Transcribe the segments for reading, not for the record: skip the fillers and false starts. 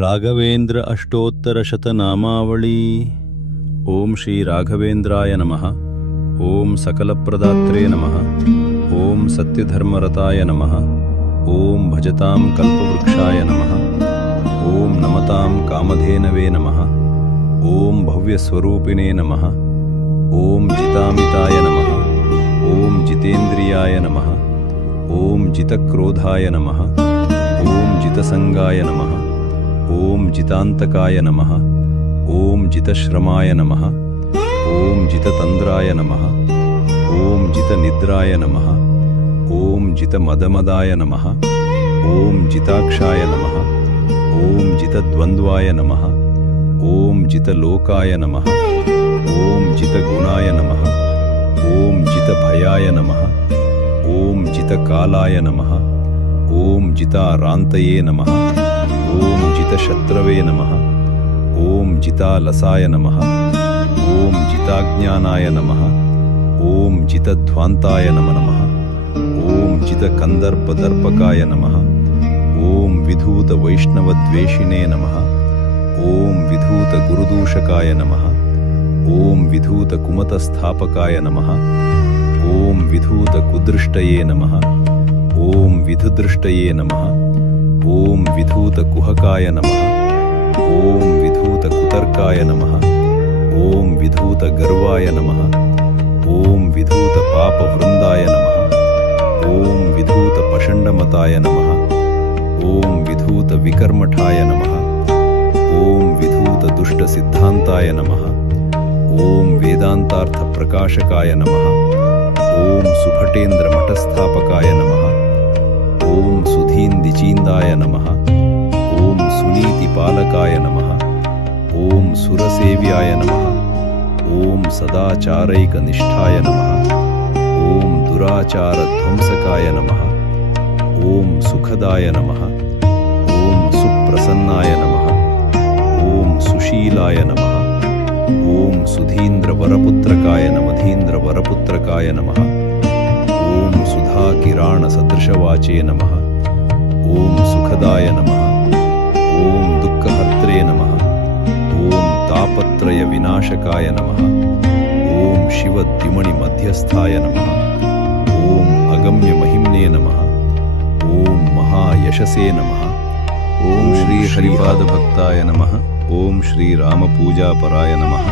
ರಾಘವೇಂದ್ರ ಅಷ್ಟೋತ್ತರಶತನಾಮಾವಳಿ. ಓಂ ಶ್ರೀ ರಾಘವೇಂದ್ರಾಯ ನಮಃ. ಓಂ ಸಕಲಪ್ರದಾತ್ರೇ ನಮಃ. ಓಂ ಸತ್ಯಧರ್ಮರತಾಯ ನಮಃ. ಓಂ ಭಜತಾಂ ಕಲ್ಪವೃಕ್ಷಾಯ ನಮಃ. ಓಂ ನಮತಾಂ ಕಾಮಧೇನವೇ ನಮಃ. ಓಂ ಭವ್ಯಸ್ವರೂಪಿಣೇ ನಮಃ. ಓಂ ಜಿತಾಮಿತಾಯ ನಮಃ. ಓಂ ಜಿತೇಂದ್ರಿಯಾಯ ನಮಃ. ಓಂ ಜಿತಕ್ರೋಧಾಯ ನಮಃ. ಓಂ ಜಿತಸಂಗಾಯ ನಮಃ. ಓಂ ಜಿತಾಂತಕಾಯ ನಮಃ. ಓಂ ಜಿತಶ್ರಮಾಯ ನಮಃ. ಓಂ ಜಿತತಂದ್ರಾಯ ನಮಃ. ಓಂ ಜಿತನಿದ್ರಾಯ ನಮಃ. ಓಂ ಜಿತಮದಮದಾಯ ನಮಃ. ಓಂ ಜಿತಾಕ್ಷಾಯ ನಮಃ. ಓಂ ಜಿತದ್ವಂದ್ವಾಯ ನಮಃ. ಓಂ ಜಿತಲೋಕಾಯ ನಮಃ. ಓಂ ಜಿತಗುಣಾಯ ನಮಃ. ಓಂ ಜಿತಭಯಾಯ ನಮಃ. ಓಂ ಜಿತಕಾಲಾಯ ನಮಃ. ಓಂ ಜಿತಾರಾಂತಯೇ ನಮಃ. ಓಂ ಜಿತಶತ್ರವೇ ನಮಃ. ಓಂ ಜಿತಾಲಸಾಯ ನಮಃ. ಓಂ ಜಿತಾಜ್ಞಾನಾಯ ನಮಃ. ಓಂ ಜಿತಧ್ವಾಂತಾಯ ನಮಃ. ಓಂ ಜಿತಕಂದರ್ಪದರ್ಪಕಾಯ ನಮಃ. ಓಂ ವಿಧೂತ ವೈಷ್ಣವದ್ವೇಷಿಣೇ ನಮಃ. ಓಂ ವಿಧೂತ ಗುರುದೂಷಕಾಯ ನಮಃ. ಓಂ ವಿಧೂತ ಕುಮತಸ್ಥಾಪಕಾಯ ನಮಃ. ಓಂ ವಿಧೂತ ಕುದೃಷ್ಟಯೇ ನಮಃ. ಓಂ ವಿಧುದೃಷ್ಟಯೇ ನಮಃ. ಓಂ ವಿಧೂತ ಕುಹಕಾಯ ನಮಃ. ಓಂ ವಿಧೂತ ಕುತರ್ಕಾಯ ನಮಃ. ಓಂ ವಿಧೂತ ಗರ್ವಾಯ ನಮಃ. ಓಂ ವಿಧೂತ ಪಾಪವೃಂದಾಯ ನಮಃ. ಓಂ ವಿಧೂತ ಪಷಂಡಮತಾಯ ನಮಃ. ಓಂ ವಿಧೂತ ವಿಕರ್ಮಠಾಯ ನಮಃ. ಓಂ ವಿಧೂತ ದುಷ್ಟ ಸಿದ್ಧಾಂತಾಯ ನಮಃ. ಓಂ ವೇದಾಂತಾರ್ಥ ಪ್ರಕಾಶಕಾಯ ನಮಃ. ಓಂ ಸುಭಟೇಂದ್ರ ಮಠಸ್ಥಾಪಕಾಯ ನಮಃ. ಓಂ ಸುಧೀಂದಿಚೀಂದಾಯ ನಮಃ. ಓಂ ಸುನೀತಿಪಾಲಕಾಯ ನಮಃ. ಓಂ ಸುರಸೇವ್ಯಾಯ ನಮಃ. ಓಂ ಸದಾಚಾರೈಕನಿಷ್ಠಾಯ ನಮಃ. ಓಂ ದುರಾಚಾರಧ್ವಂಸಕಾಯ ನಮಃ. ಓಂ ಸುಖದಾಯ ನಮಃ. ಓಂ ಸುಪ್ರಸನ್ನಾಯ ನಮಃ. ಓಂ ಸುಶೀಲಾಯ ನಮಃ. ಓಂ ಸುಧೀಂದ್ರ ವರಪುತ್ರಕಾಯ ನಮಧೀಂದ್ರ ವರಪುತ್ರಕಾಯ ನಮಃ. ಓಂ ಸುಧಾ ಕಿರಾಣ ಸದೃಶವಾಚೇ ನಮಃ. ಓಂ ಸುಖದಾಯ ನಮಃ. ಓಂ ದುಃಖಹರ್ತ್ರೇ ನಮಃ. ಓಂ ತಾಪತ್ರಯ ವಿನಾಶಕಾಯ ನಮಃ. ಓಂ ಶಿವದ್ಯುಮಣಿ ಮಧ್ಯಸ್ಥಾಯ ನಮಃ. ಓಂ ಅಗಮ್ಯ ಮಹಿಮ್ನೇ ನಮಃ. ಓಂ ಮಹಾಯಶಸೇ ನಮಃ. ಓಂ ಶ್ರೀ ಹರಿಪಾದ ಭಕ್ತಾಯ ನಮಃ. ಓಂ ಶ್ರೀ ರಾಮಪೂಜಾಪರಾಯ ನಮಃ.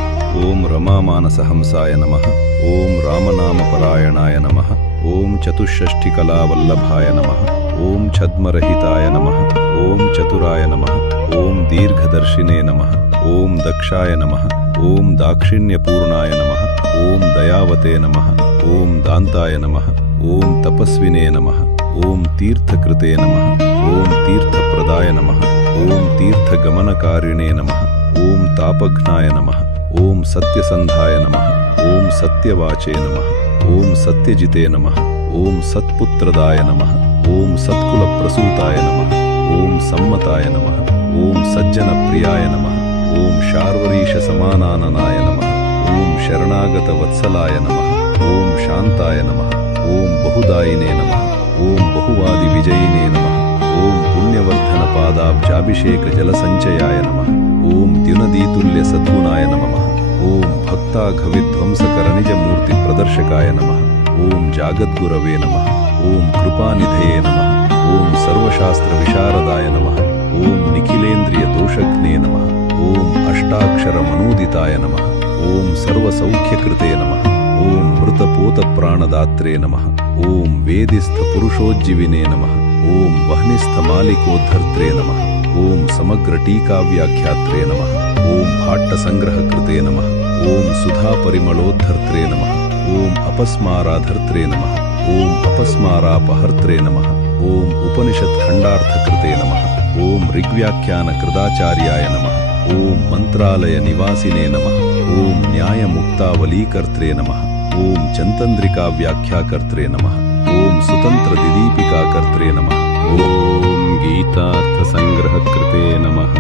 ಓಂ ರಮಾಮಾನಸಹಂಸಾಯ ನಮಃ. ಓಂ ರಾಮನಾಮಪರಾಯಣಾಯ ನಮಃ. ಓಂ ಚತುಷ್ಷಷ್ಠಿಕಲಾವಲ್ಲಭಾಯ ನಮಃ. ಓಂ ಛದ್ಮರಹಿತಾಯ ನಮಃ. ಓಂ ಚತುರಾಯ ನಮಃ. ಓಂ ದೀರ್ಘದರ್ಶಿನೇ ನಮಃ. ಓಂ ದಕ್ಷಾಯ ನಮಃ. ಓಂ ದಾಕ್ಷಿಣ್ಯಪೂರ್ಣಾಯ ನಮಃ. ಓಂ ದಯಾವತೆ ನಮಃ. ಓಂ ದಾಂತಾಯ ನಮಃ. ಓಂ ತಪಸ್ವಿನೇ ನಮಃ. ಓಂ ತೀರ್ಥಕೃತೆ ನಮಃ. ಓಂ ತೀರ್ಥಪ್ರದಾಯ ನಮಃ. ಓಂ ತೀರ್ಥಗಮನಕಾರಿಣೇ ನಮಃ. ಓಂ ತಾಪಘ್ನಾಯ ನಮಃ. ಓಂ ಸತ್ಯಸಂಧಾಯ ನಮಃ. ಓಂ ಸತ್ಯವಾಚೇ ನಮಃ. ಓಂ ಸತ್ಯಜಿತೆ ನಮಃ. ಓಂ ಸತ್ಪುತ್ರದಾಯ ನಮಃ. ಓಂ ಸತ್ಕುಲಪ್ರಸೂತಾಯ ನಮಃ. ಓಂ ಸಮ್ಮತಾಯ ನಮಃ. ಓಂ ಸಜ್ಜನಪ್ರಿಯಾಯ ನಮಃ. ಓಂ ಶಾರ್ವರೀಶ ಸಮಾನಾನನಾಯ ನಮಃ. ಓಂ ಶರಣಾಗತ ವತ್ಸಲಾಯ ನಮಃ. ಓಂ ಶಾಂತಾಯ ನಮಃ. ಓಂ ಬಹುದಾಯಿನೇ ನಮಃ. ಓಂ ಬಹುವಾದಿ ವಿಜಯಿನೇ ನಮಃ. ಓಂ ಪುಣ್ಯವರ್ಧನ ಪಾದಾಬ್ಜಾಭಿಷೇಕ ಜಲಸಂಚಯಾಯ ನಮಃ. ಓಂ ದ್ಯುನದೀತುಲ್ಯ ಸದ್ಗುಣಾಯ ನಮಃ. ಓಂ ಭಕ್ತಾಘವಿಧ್ವಂಸಕರ ನಿಜಮೂರ್ತಿ ಪ್ರದರ್ಶಕಾಯ ನಮಃ. ಓಂ ಜಾಗದ್ಗುರವೇ ನಮಃ. ಓಂ ಕೃಪಾನಿಧಯೇ ನಮಃ. ಓಂ ಸರ್ವಶಾಸ್ತ್ರ ವಿಶಾರದಾಯ ನಮಃ. ಓಂ ನಿಖಿಲೇಂದ್ರಿಯ ದೋಷಘ್ನೇ ನಮಃ. ಓಂ ಅಷ್ಟಾಕ್ಷರ ಮನೋದಿತಾಯ ನಮಃ. ಓಂ ಸರ್ವಸೌಖ್ಯಕೃತೆ ನಮಃ. ಓಂ ಮೃತಪೋತ ಪ್ರಾಣದಾತ್ರೇ ನಮಃ. ಓಂ ವೇದಿಸ್ಥ ಪುರುಷೋಜ್ಜೀವಿನೇ ನಮಃ. ಓಂ ವಹ್ನಿಸ್ಥ ಮಾಲಿಕೋದ್ಧರ್ತ್ರೇ ನಮಃ. ಓಂ ಸಮಗ್ರ ಟೀಕಾವ್ಯಾಖ್ಯಾತ್ರೇ ನಮಃ. ಓಂ ಭಾಟ್ಟ ಸಂಗ್ರಹಕೃತೆ ನಮಃ. ಓಂ ಸುಧಾ ಪರಿಮಳೋದ್ಧರ್ತ್ರೇ ನಮಃ. ಓಂ ಅಪಸ್ಮಾರಾಧರ್ತ್ರೇ ನಮಃ. ಓಂ ಅಪಸ್ಮಾರಾಪಹರ್ತ್ರೇ ನಮಃ. ಓಂ ಉಪನಿಷತ್ ಖಂಡಾರ್ಥಕೃತೆ ನಮಃ. ಓಂ ಋಗ್ವ್ಯಾಖ್ಯಾನ ಕೃತಾಚಾರ್ಯಾಯ ನಮಃ. ಓಂ ಮಂತ್ರಾಲಯ ನಿವಾಸಿನೇ ನಮಃ. ಓಂ ನ್ಯಾಯಮುಕ್ತಾವಲೀಕರ್ತ್ರೇ ನಮಃ. ಓಂ ಚಂತಂದ್ರಿಕಾ ವ್ಯಾಖ್ಯಾಕರ್ತ್ರೇ ನಮಃ. ಓಂ ಸುತಂತ್ರ ದಿದೀಪಿಕಾಕರ್ತ್ರೇ ನಮಃ. ಓಂ ಗೀತಾರ್ಥ ಸಂಗ್ರಹಕೃತೆ ನಮಃ.